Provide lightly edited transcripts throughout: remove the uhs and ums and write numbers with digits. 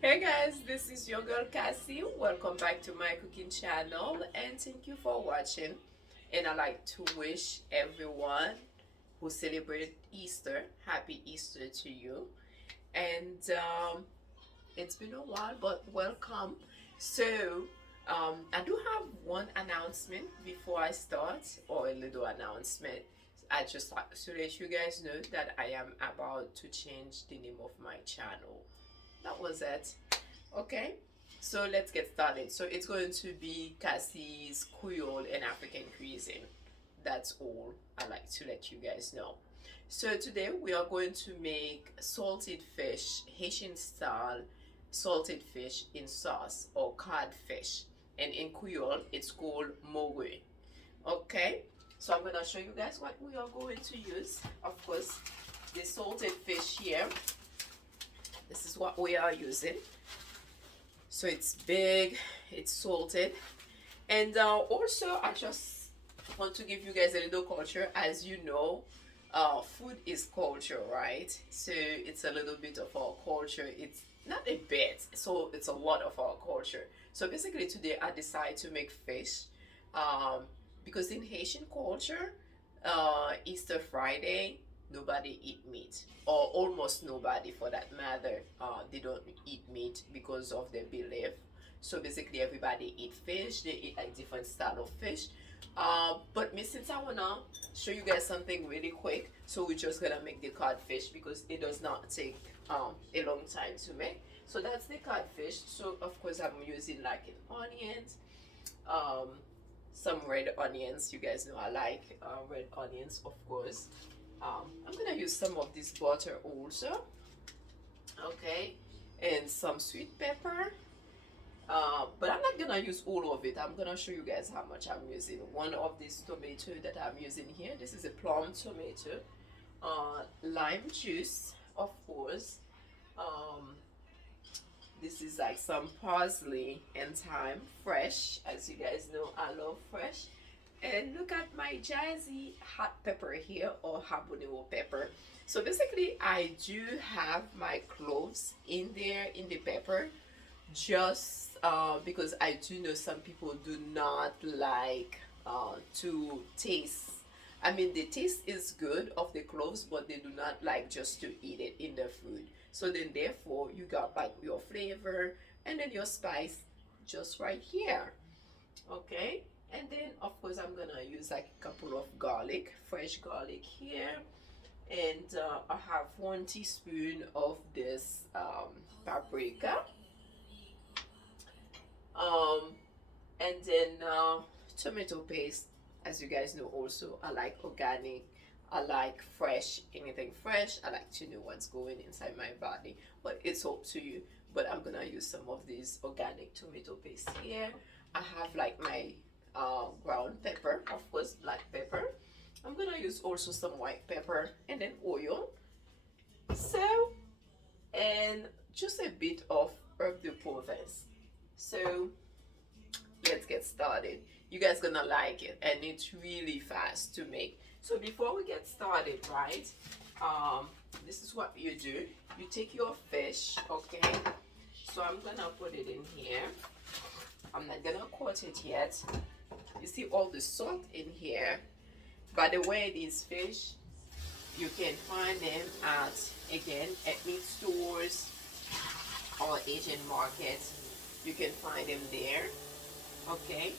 Hey guys, this is your girl Cassie. Welcome back to my cooking channel and thank you for watching. And I like to wish everyone who celebrate Easter happy Easter to you. And it's been a while, but welcome. So I do have one announcement before I start, or a little announcement. I just like to let you guys know that I am about to change the name of my channel. That was it. Okay, so let's get started. So it's going to be Cassie's Creole and African cuisine. That's all I like to let you guys know. So today we are going to make salted fish, Haitian style salted fish in sauce or codfish. And in Creole, it's called Moru. Okay, so I'm gonna show you guys what we are going to use. Of course, the salted fish here. This is what we are using. So it's big, it's salted, and also I just want to give you guys a little culture. As you know, food is culture, right? So it's a little bit of our culture. It's not a bit, so it's a lot of our culture. So basically today I decided to make fish, um, because in Haitian culture, Easter Friday nobody eat meat, or almost nobody for that matter. They don't eat meat because of their belief. So basically everybody eat fish. They eat like different style of fish. But me, since I wanna show you guys something really quick, so we're just gonna make the codfish because it does not take a long time to make. So that's the codfish. So of course I'm using like an onions, um, some red onions. You guys know I like red onions, of course. I'm gonna use some of this butter also, okay, and some sweet pepper. But I'm not gonna use all of it. I'm gonna show you guys how much I'm using. One of these tomato that I'm using here, this is a plum tomato. Lime juice, of course. Um, this is like some parsley and thyme, fresh. As you guys know, I love fresh. And look at my jazzy hot pepper here, or habanaro pepper. So basically I do have my cloves in there in the pepper, just because I do know some people do not like to taste. I mean, the taste is good of the cloves, but they do not like just to eat it in the food. So then therefore you got like your flavor and then your spice just right here. Okay, and then of course I'm gonna use like a couple of garlic, fresh garlic here, and I have 1 teaspoon of this paprika, um, and then tomato paste. As you guys know, also I like organic. I like fresh, anything fresh. I like to know what's going inside my body, but it's up to you. But I'm gonna use some of this organic tomato paste here. I have like my ground pepper, of course, black pepper. I'm gonna use also some white pepper and then oil. So, and just a bit of herb de provence. So let's get started. You guys gonna like it, and it's really fast to make. So before we get started, right? Um, this is what you do. You take your fish, okay? So I'm gonna put it in here. I'm not gonna cut it yet. You see all the salt in here. By the way, these fish, you can find them at, again, at meat stores or Asian markets. You can find them there. Okay,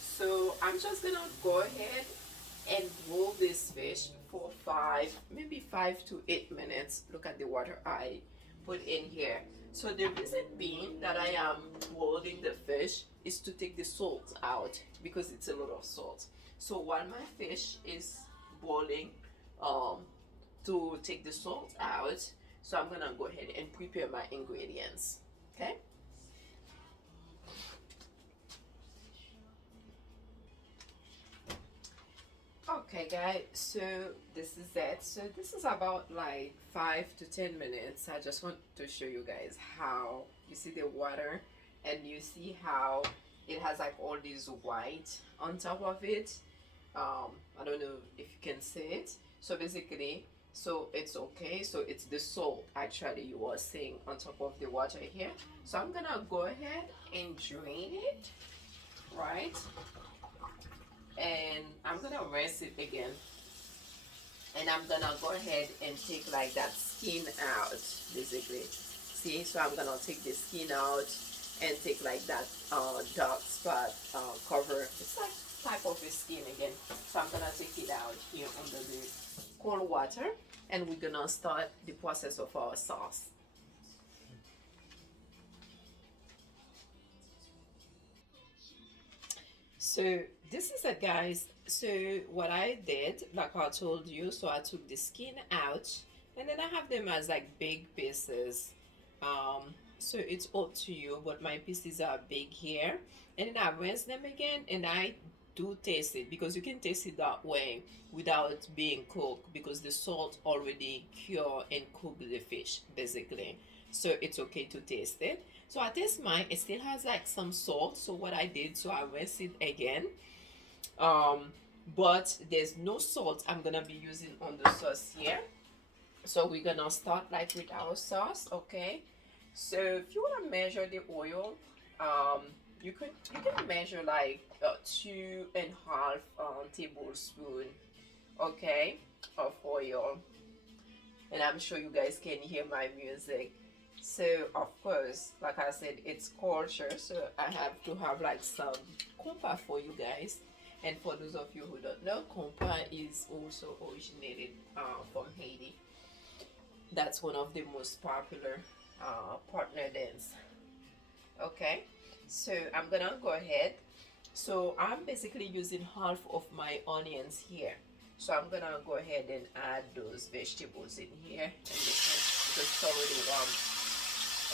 so I'm just gonna go ahead and boil this fish for maybe 5 to 8 minutes. Look at the water I put in here. So the reason being that I am boiling the fish is to take the salt out, because it's a lot of salt. So while my fish is boiling, um, to take the salt out, so I'm gonna go ahead and prepare my ingredients. Okay. Okay guys, so this is it. So this is about like 5 to 10 minutes. I just want to show you guys how you see the water, and you see how it has like all this white on top of it. I don't know if you can see it. So basically, so it's okay. So it's the salt actually you are seeing on top of the water here. So I'm gonna go ahead and drain it, right? And I'm gonna rinse it again. And I'm gonna go ahead and take like that skin out, basically. See, so I'm gonna take the skin out and take like that dark spot cover. It's like type of a skin again. So I'm gonna take it out here under the cold water, and we're gonna start the process of our sauce. So this is it, guys. So what I did, like I told you, so I took the skin out, and then I have them as like big pieces. So it's up to you, but my pieces are big here, and then I rinse them again, and I do taste it because you can taste it that way without being cooked because the salt already cure and cook the fish basically. So it's okay to taste it. So I taste mine. It still has like some salt. So what I did, so I rinse it again. Um, but there's no salt I'm gonna be using on the sauce here. So we're gonna start like with our sauce, okay? So if you wanna measure the oil, um, you can measure like 2.5 tablespoon, okay, of oil. And I'm sure you guys can hear my music. So of course, like I said, it's culture, so I have to have like some compa for you guys. And for those of you who don't know, compa is also originated from Haiti. That's one of the most popular partner dance. Okay, so I'm gonna go ahead. So I'm basically using half of my onions here. So I'm gonna go ahead and add those vegetables in here and this because it's already warm.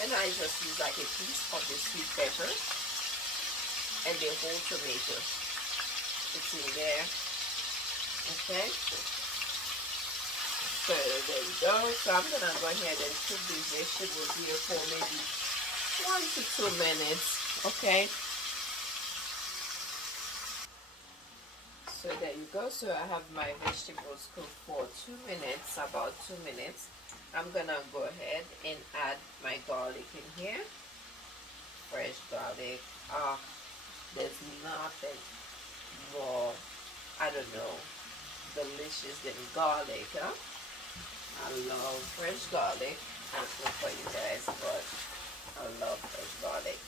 And I just use like a piece of the sweet pepper and the whole tomato. It's in there. Okay. So there you go. So I'm gonna go ahead and cook these vegetables here for maybe 1 to 2 minutes. Okay. So there you go. So I have my vegetables cooked for 2 minutes, about 2 minutes. I'm gonna go ahead and add my garlic in here. Fresh garlic. There's nothing more, I don't know, delicious than garlic, huh? I love fresh garlic. I don't know for you guys, but I love fresh garlic.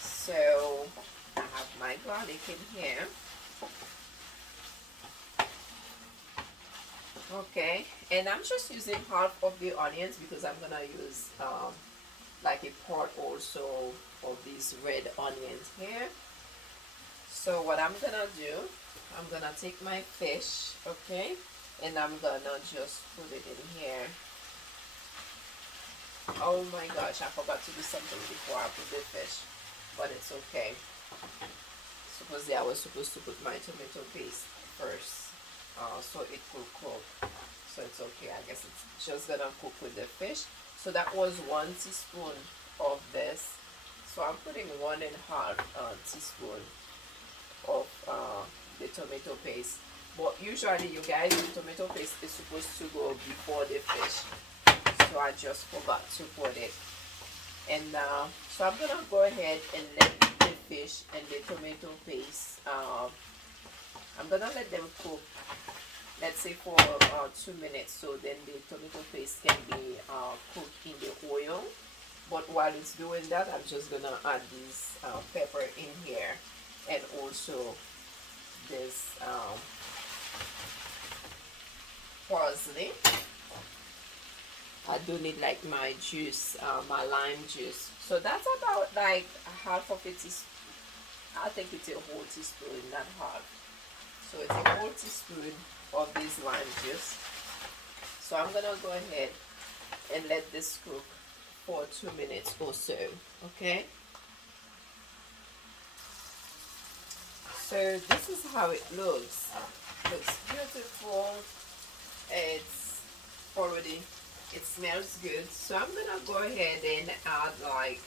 So I have my garlic in here. Okay, and I'm just using half of the onions because I'm gonna use like a part also of these red onions here. So what I'm gonna do, I'm gonna take my fish, okay, and I'm gonna just put it in here. Oh my gosh, I forgot to do something before I put the fish, but it's okay. Supposedly I was supposed to put my tomato paste first, so it will cook. So it's okay. I guess it's just gonna cook with the fish. So that was 1 teaspoon of this. So I'm putting 1.5 teaspoon of the tomato paste. But usually, you guys, the tomato paste is supposed to go before the fish. So I just forgot to put it. And so I'm gonna go ahead and let the fish and the tomato paste. I'm gonna let them cook. Let's say for 2 minutes, so then the tomato paste can be cooked in the oil. But while it's doing that, I'm just gonna add this pepper in here, and also this parsley. I do need like my juice, my lime juice. So that's about like half of it is, I think it's a whole teaspoon, not half. So it's a whole teaspoon of this lime juice. So I'm gonna go ahead and let this cook for 2 minutes or so. Okay. So this is how it looks. Looks beautiful. It's already, it smells good. So I'm gonna go ahead and add like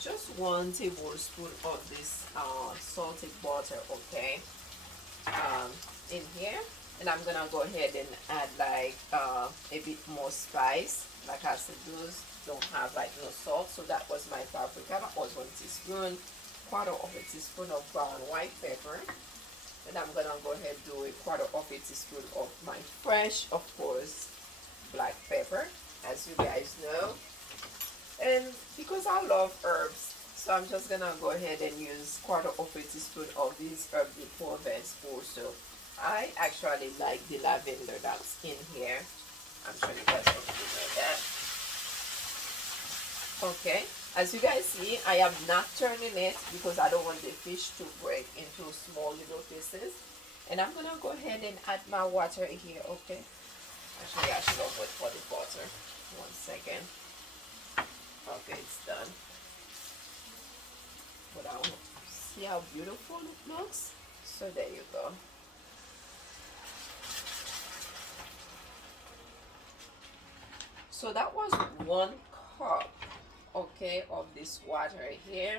just 1 tablespoon of this salted butter, okay, in here. And I'm gonna go ahead and add like a bit more spice. Like I said, those don't have like no salt, so that was my paprika. That was 1 teaspoon, quarter of a teaspoon of brown white pepper. And I'm gonna go ahead and do a quarter of a teaspoon of my fresh, of course, black pepper, as you guys know. And because I love herbs, so I'm just gonna go ahead and use quarter of a teaspoon of this herb de provence also. I actually like the lavender that's in here. I'm sure you guys already know that. Okay, as you guys see, I am not turning it because I don't want the fish to break into small little pieces. And I'm gonna go ahead and add my water here, okay? Actually, I should have wait for the water. 1 second. Okay, it's done. But I'll see how beautiful it looks. So there you go. So that was 1 cup, okay, of this water here.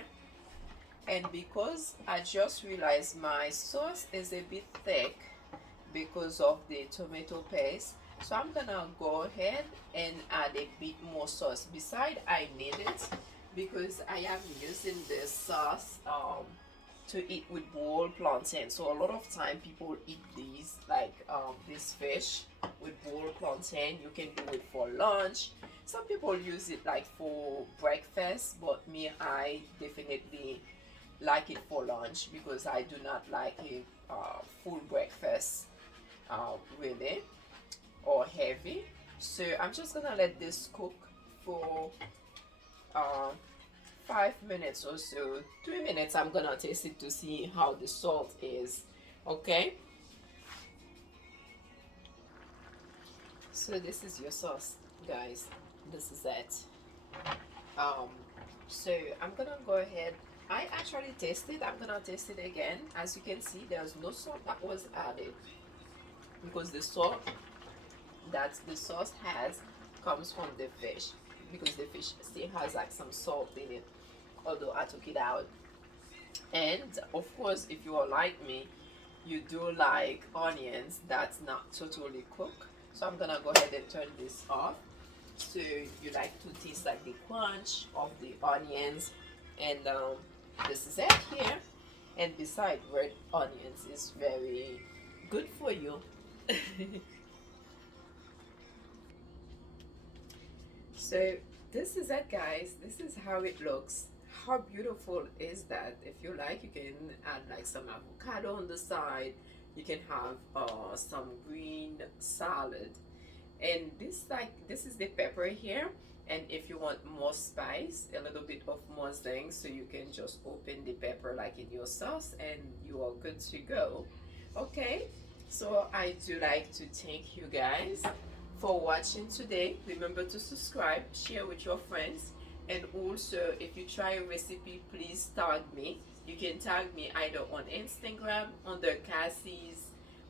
And because I just realized my sauce is a bit thick because of the tomato paste, so I'm gonna go ahead and add a bit more sauce. Besides, I need it because I am using this sauce to eat with boiled plantain. So a lot of time people eat these like this fish with boiled plantain. You can do it for lunch. Some people use it like for breakfast, but me, I definitely like it for lunch because I do not like a full breakfast really or heavy. So I'm just gonna let this cook for uh, 5 minutes or so. 3 minutes. I'm gonna taste it to see how the salt is. Okay. So this is your sauce, guys. This is it. Um, so I'm gonna go ahead. I actually tasted. I'm gonna taste it again. As you can see, there's no salt that was added because the salt that the sauce has comes from the fish because the fish still has like some salt in it. Although I took it out. And of course, if you are like me, you do like onions that's not totally cooked. So I'm gonna go ahead and turn this off. So you like to taste like the crunch of the onions, and this is it here. And besides, red onions is very good for you. So this is it, guys. This is how it looks. How beautiful is that? If you like, you can add like some avocado on the side. You can have some green salad. And this is the pepper here. And if you want more spice, a little bit of more zing, so you can just open the pepper like in your sauce and you are good to go. Okay, so I do like to thank you guys for watching today. Remember to subscribe, share with your friends, and also if you try a recipe, please tag me. You can tag me either on Instagram under Cassie's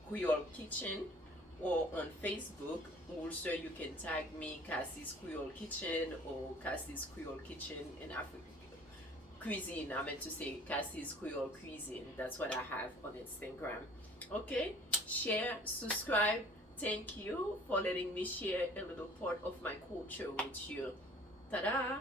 Creole Kitchen or on Facebook. Also, you can tag me Cassie's Creole Kitchen or Cassie's Creole Kitchen in Africa Cuisine. I meant to say Cassie's Creole Cuisine. That's what I have on Instagram. Okay, share, subscribe. Thank you for letting me share a little part of my culture with you. Ta-da!